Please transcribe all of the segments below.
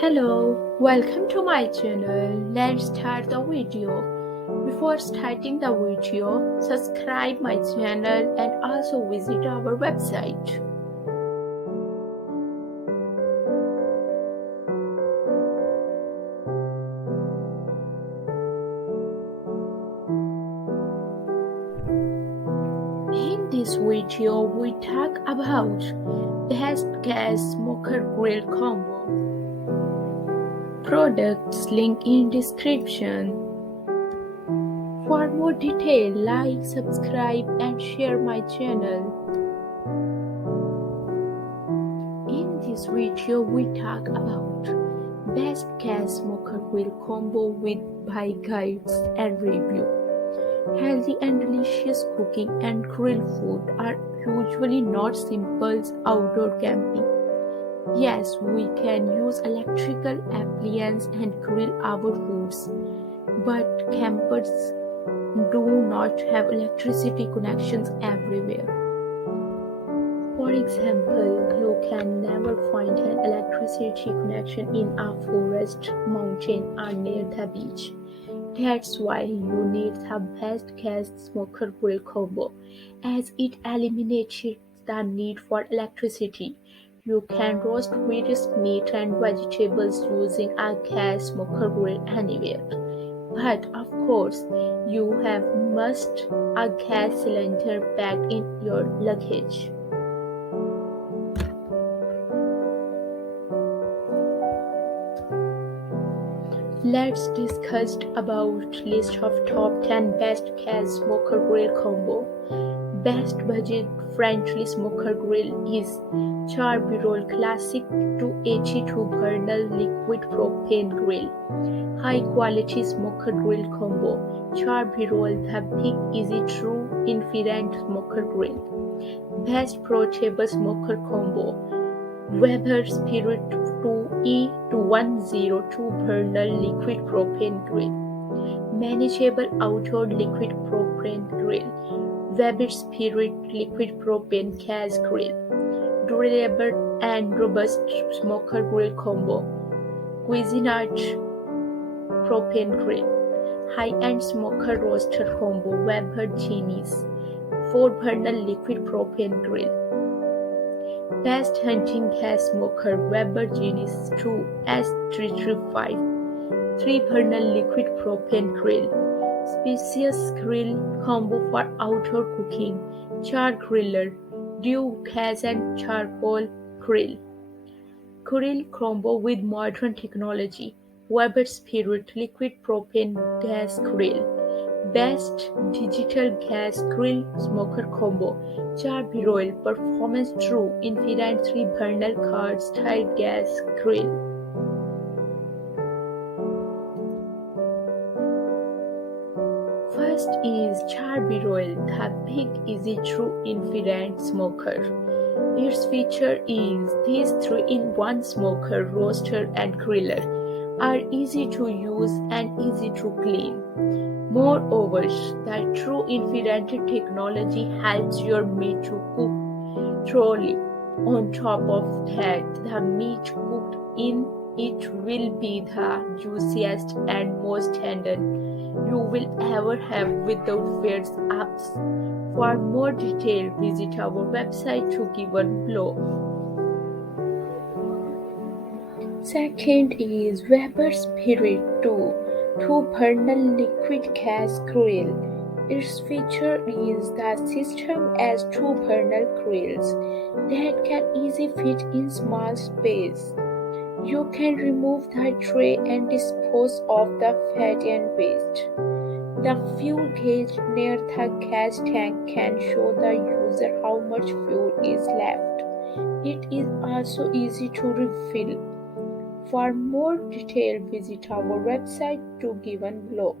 Hello, welcome to my channel. Let's start the video. Before starting the video, subscribe my channel and also visit our website. In this video, we talk about best gas smoker grill combo. Products link in description. For more detail, like, subscribe and share my channel. In this video, we talk about best gas smoker grill combo with buy guides and review. Healthy and delicious cooking and grill food are usually not simple outdoor camping. Yes, we can use electrical appliances and grill our foods, but campers do not have electricity connections everywhere. For example, you can never find an electricity connection in a forest, mountain, or near the beach. That's why you need the best gas smoker grill combo, as it eliminates the need for electricity. You can roast various meat and vegetables using a gas smoker grill anywhere. But of course, you have must a gas cylinder packed in your luggage. Let's discuss about list of top 10 best gas smoker grill combo. Best budget friendly smoker grill is Char-Broil Classic 282 burner liquid propane grill. High quality smoker grill combo. Char-Broil the big easy TRU-Infrared smoker grill. Best portable smoker combo. Weber Spirit 2E2102 burner liquid propane grill. Manageable outdoor liquid propane grill. Weber Spirit liquid propane gas grill. Durable and robust smoker grill combo. Cuisinart propane grill. High-end smoker roaster combo. Weber Genius 4 burner liquid propane grill. Best hunting gas smoker Weber Genius 2 S335 3 burner liquid propane grill. Spacious grill combo for outdoor cooking. Char griller, Dew gas and charcoal grill. Grill combo with modern technology. Weber Spirit liquid propane gas grill. Best digital gas grill smoker combo. Char-Broil Performance TRU-Infrared 3 burner cast iron gas grill. First is Char-Broil, the big easy TRU-Infrared smoker. Its feature is these 3-in-1 smoker, roaster and griller are easy to use and easy to clean. Moreover, the TRU-Infrared technology helps your meat to cook thoroughly. On top of that, the meat cooked in it will be the juiciest and most tender you will ever have without fears ups. For more detail, visit our website to given below. Second is Weber Spirit 2 burner liquid gas grill. Its feature is the system as 2 burner grills that can easily fit in small space. You can remove the tray and dispose of the fat and waste. The fuel gauge near the gas tank can show the user how much fuel is left. It is also easy to refill. For more detail, visit our website to given below.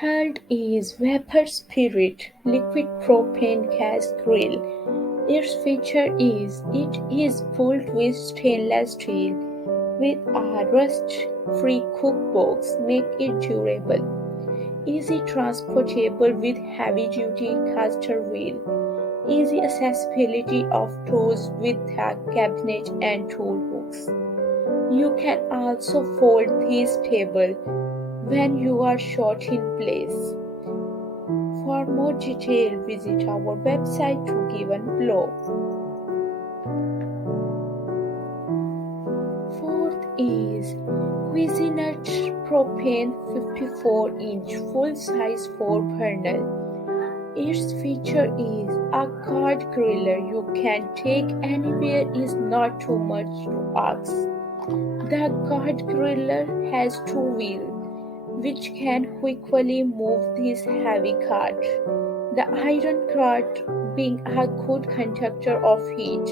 Third is Weber Spirit liquid propane gas grill. Its feature is it is built with stainless steel with a rust-free cook box, make it durable. Easy transportable with heavy-duty caster wheel. easy accessibility of tools with a cabinet and tool hooks. You can also fold this table when you are short in place. For more detail, visit our website to given below. Fourth is Cuisinart Propane 54-inch full-size 4-burner. Its feature is a card griller you can take anywhere is not too much to ask. The card griller has 2 wheels, which can quickly move this heavy cart. The iron cart being a good conductor of heat,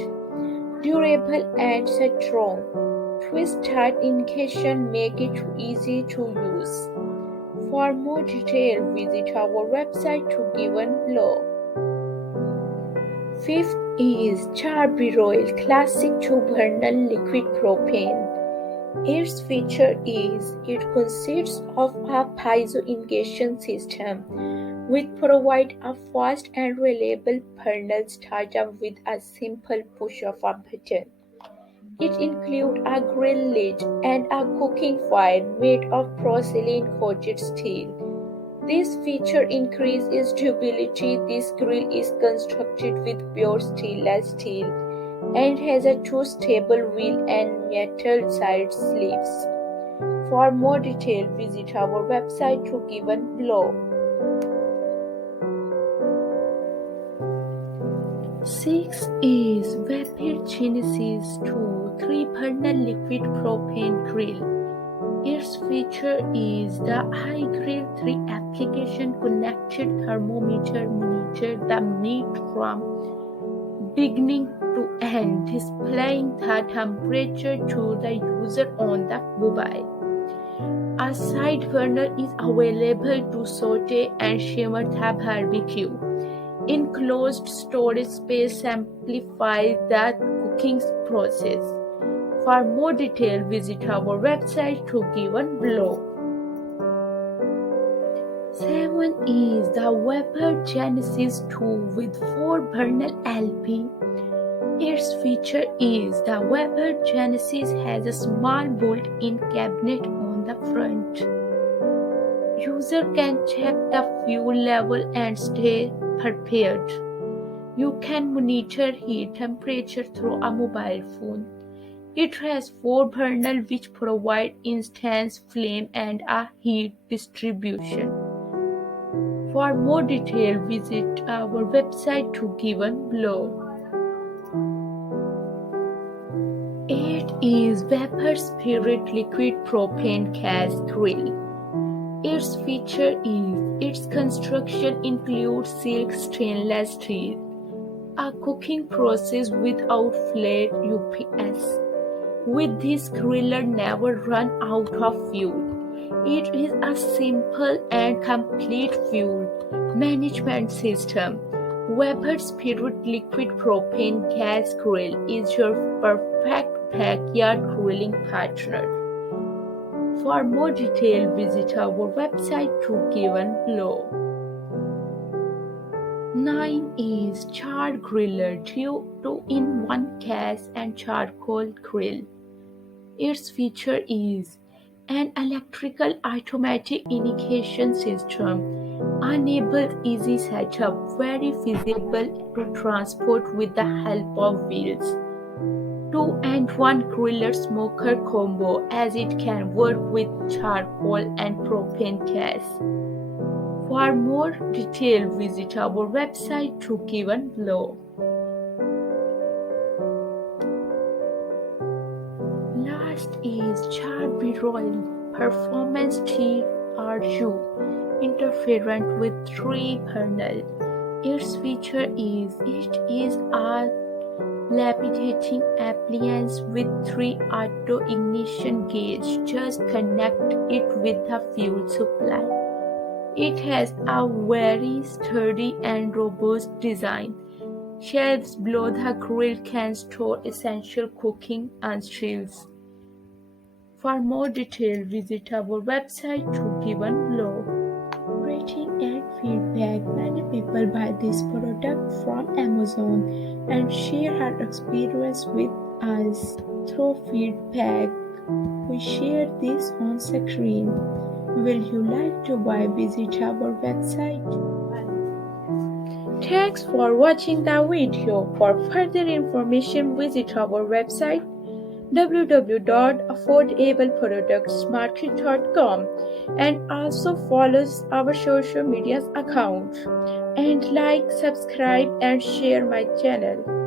durable and strong. Twist start ignition make it easy to use. For more detail, visit our website to given below. Fifth is Char-Broil Classic 2-burner liquid propane. Its feature is it consists of a piezo ignition system which provides a fast and reliable burner startup with a simple push of a button. It includes a grill lid and a cooking fire made of porcelain-coated steel. This feature increases durability. This grill is constructed with pure stainless steel and has a 2 stable wheel and metal side sleeves. For more detail, visit our website to given below. Sixth is Vapor Genesis 2 3-burner liquid propane grill. Its feature is the iGrill 3 application connected thermometer monitor the meat from beginning to end, displaying the temperature to the user on the mobile. A side burner is available to saute and simmer the barbecue. Enclosed storage space simplifies the cooking process. For more detail, visit our website to given below. 7 is the Vapor Genesis 2 with 4-burner LP. Its feature is the Vapor Genesis has a small built-in cabinet on the front. User can check the fuel level and stay prepared. You can monitor heat temperature through a mobile phone. It has 4 burners which provide instant flame and a heat distribution. For more detail, visit our website to given below. 8 is Vapor Spirit Liquid Propane Gas Grill. Its feature is its construction includes silk stainless steel, a cooking process without flat UPS. With this griller never run out of fuel. It is a simple and complete fuel management system. Vapor Spirit Liquid Propane Gas Grill is your perfect backyard grilling partner. For more detail, visit our website to given below. 9 is Char Griller 2-in-1 gas and charcoal grill. Its feature is an electrical automatic ignition system enables easy setup, very feasible to transport with the help of wheels. 2-and-1 griller smoker combo as it can work with charcoal and propane gas. For more detail, visit our website to given below. Last is Char-Broil Performance TRU-Infrared with 3 burners. Its feature is it is a levitating appliance with 3 auto ignition gauges. Just connect it with the fuel supply. It has a very sturdy and robust design. Shelves below the grill can store essential cooking utensils. For more detail, visit our website to given below. Rating and feedback. feedback. Many people buy this product from Amazon and share her experience with us through feedback. We share this on screen. Will you like to buy? Visit our website. Thanks for watching the video. For further information, visit our website www.affordableproductsmarket.com and also follow our social media account and like, subscribe and share my channel.